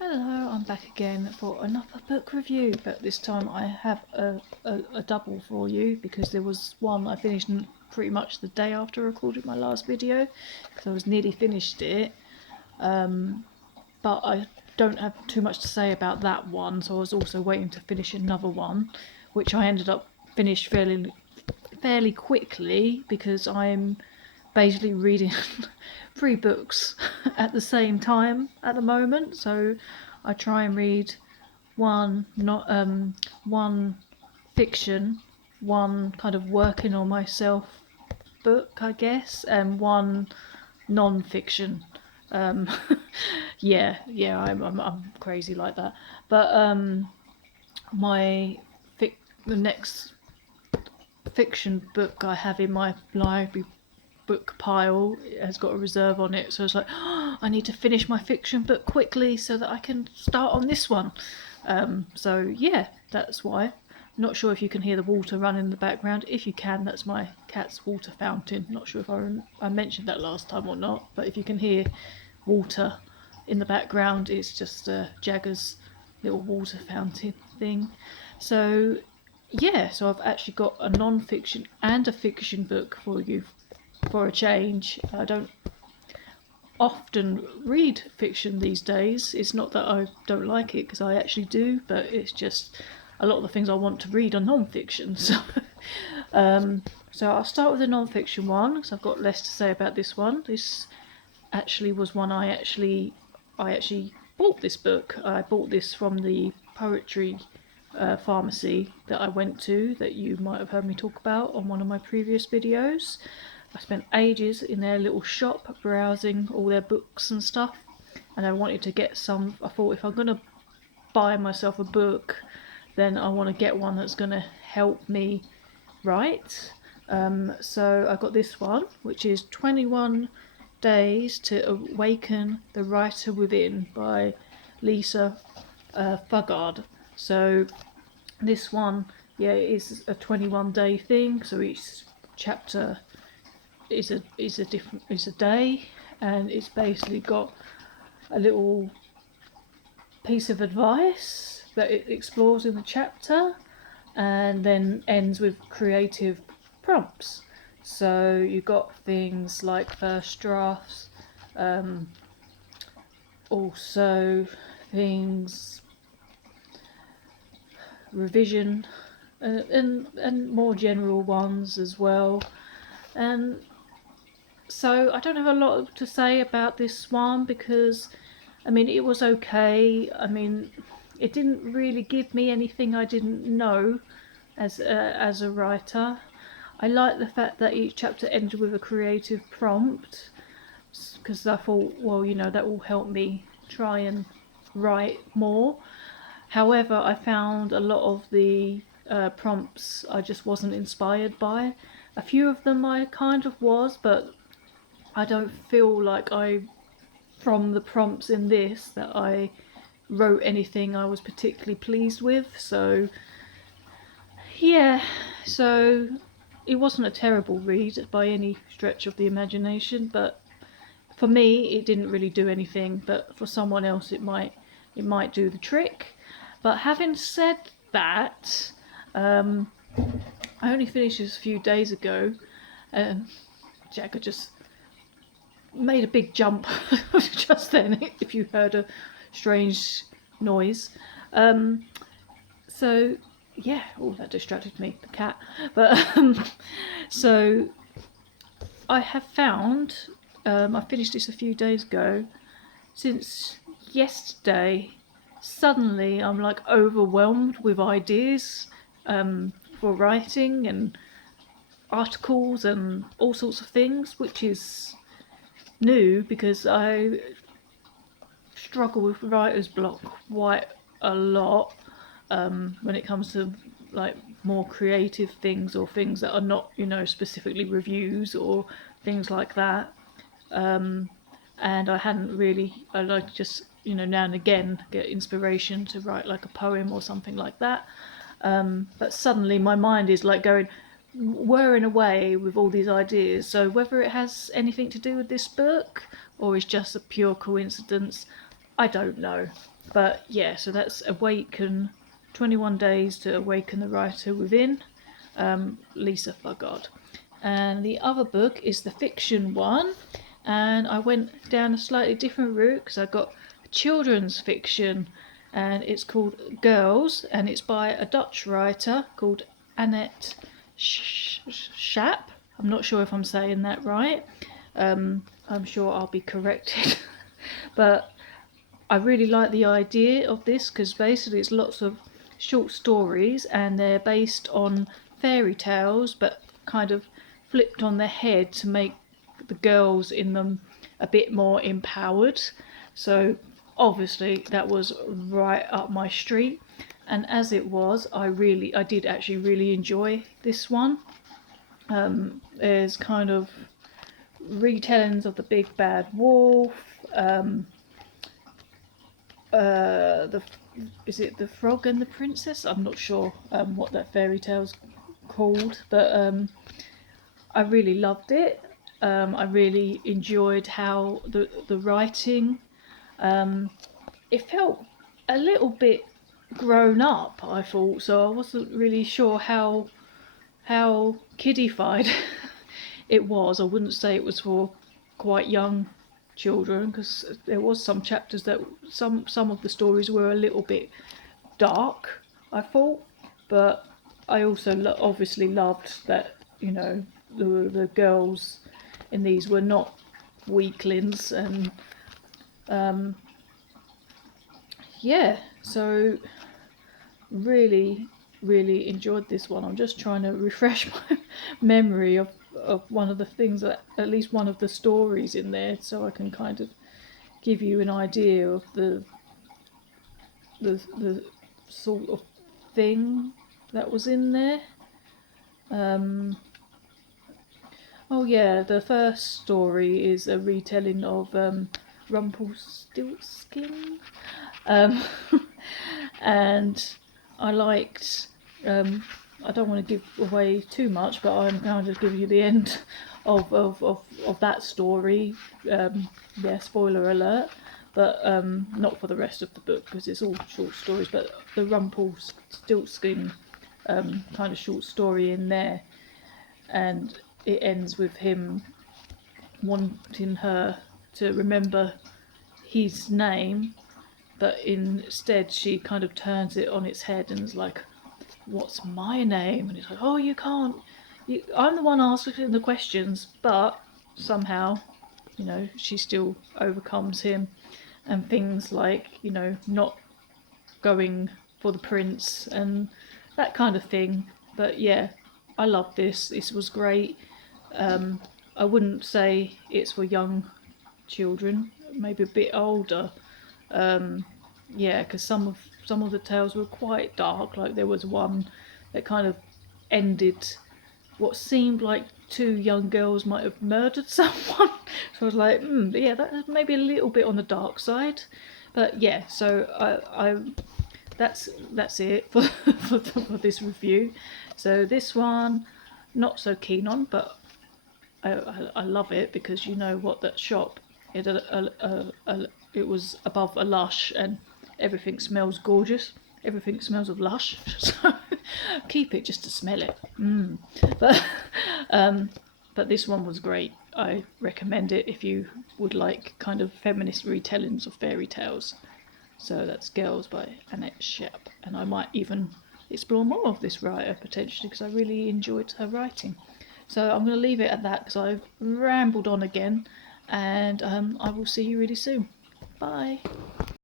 Hello, I'm back again for another book review, but this time I have a double for you because there was one I finished pretty much the day after I recorded my last video because I was nearly finished it, but I don't have too much to say about that one, so I was also waiting to finish another one, which I ended up finished fairly quickly because I'm basically reading 3 books at the same time at the moment. So I try and read one fiction, one kind of working on myself book, I guess, and one non-fiction. Um, yeah, I'm crazy like that. But my the next fiction book I have in my library book pile has got a reserve on it, so it's like, oh, I need to finish my fiction book quickly so that I can start on this one. So yeah, that's why. Not sure if you can hear the water running in the background. If you can, that's my cat's water fountain. Not sure if I mentioned that last time or not, but if you can hear water in the background, it's just Jagger's little water fountain thing. So yeah, so I've actually got a non-fiction and a fiction book for you for a change. I don't often read fiction these days. It's not that I don't like it, because I actually do, but it's just a lot of the things I want to read are non-fiction. So I'll start with the non-fiction one because I've got less to say about this one. This actually was one I actually bought this book. I bought this from the poetry pharmacy that I went to, that you might have heard me talk about on one of my previous videos. I spent ages in their little shop browsing all their books and stuff, and I wanted to get some. I thought, if I'm going to buy myself a book, then I want to get one that's going to help me write. So I got this one, which is 21 Days to Awaken the Writer Within by Lisa Fugard. So this one, yeah, is a 21-day thing. So each chapter is a day, and it's basically got a little piece of advice that it explores in the chapter, and then ends with creative prompts. So you've got things like first drafts, also things revision, and more general ones as well. And so I don't have a lot to say about this one because, I mean, it was okay. I mean, it didn't really give me anything I didn't know as a writer. I like the fact that each chapter ended with a creative prompt, because I thought, well, that will help me try and write more. However, I found a lot of the prompts I just wasn't inspired by. A few of them I kind of was, but I don't feel like from the prompts in this, that I wrote anything I was particularly pleased with. So yeah, so it wasn't a terrible read by any stretch of the imagination, but for me it didn't really do anything, but for someone else it might do the trick. But having said that, I only finished this a few days ago, and Jagger just made a big jump just then, if you heard a strange noise. So yeah, oh, that distracted me, the cat. But so I have found, I finished this a few days ago. Since yesterday, suddenly I'm like overwhelmed with ideas for writing and articles and all sorts of things, which is new because I struggle with writer's block quite a lot when it comes to like more creative things, or things that are not, specifically reviews or things like that. And I hadn't really, I like just, now and again get inspiration to write like a poem or something like that. But suddenly my mind is like going whirring away with all these ideas. So whether it has anything to do with this book or is just a pure coincidence, I don't know. But yeah, so that's Awaken, 21 Days to Awaken the Writer Within, Lisa Fugard. And the other book is the fiction one, and I went down a slightly different route because I got children's fiction, and it's called Girls, and it's by a Dutch writer called Annette Schaap. I'm not sure if I'm saying that right. I'm sure I'll be corrected. But I really like the idea of this because basically it's lots of short stories and they're based on fairy tales but kind of flipped on their head to make the girls in them a bit more empowered. So obviously that was right up my street, and as it was, I did actually really enjoy this one. There's kind of retellings of the big bad wolf. The Is it the Frog and the Princess? I'm not sure what that fairy tale's called, but I really loved it. I really enjoyed how the writing. It felt a little bit grown up, I thought, so I wasn't really sure how kiddified it was. I wouldn't say it was for quite young children because there was some chapters that some of the stories were a little bit dark, I thought, but I also obviously loved that, you know, the girls in these were not weaklings, and yeah, so really enjoyed this one. I'm just trying to refresh my memory of one of the things, that at least one of the stories in there, so I can kind of give you an idea of the sort of thing that was in there. Oh yeah, the first story is a retelling of Rumpelstiltskin, um, and I liked. I don't want to give away too much, but I'm going to give you the end of that story. Yeah, spoiler alert. But not for the rest of the book because it's all short stories. But the Rumpelstiltskin kind of short story in there, and it ends with him wanting her to remember his name, but instead she kind of turns it on its head and is like, "What's my name?" And it's like, "Oh, you can't. I'm the one asking the questions," but somehow, you know, she still overcomes him, and things like, you know, not going for the prince and that kind of thing. But yeah, I love this. This was great. I wouldn't say it's for young children, maybe a bit older. Yeah, because some of the tales were quite dark. Like there was one that kind of ended what seemed like two young girls might have murdered someone. So I was like, yeah, that's maybe a little bit on the dark side. But yeah, so I that's it for for this review. So this one, not so keen on, but I love it because you know what, that shop, it was above a Lush and everything smells gorgeous. Everything smells of Lush, so keep it just to smell it. But but this one was great. I recommend it if you would like kind of feminist retellings of fairy tales. So that's Girls by Annette Schaap, and I might even explore more of this writer potentially because I really enjoyed her writing. So I'm going to leave it at that because I've rambled on again, and I will see you really soon. Bye.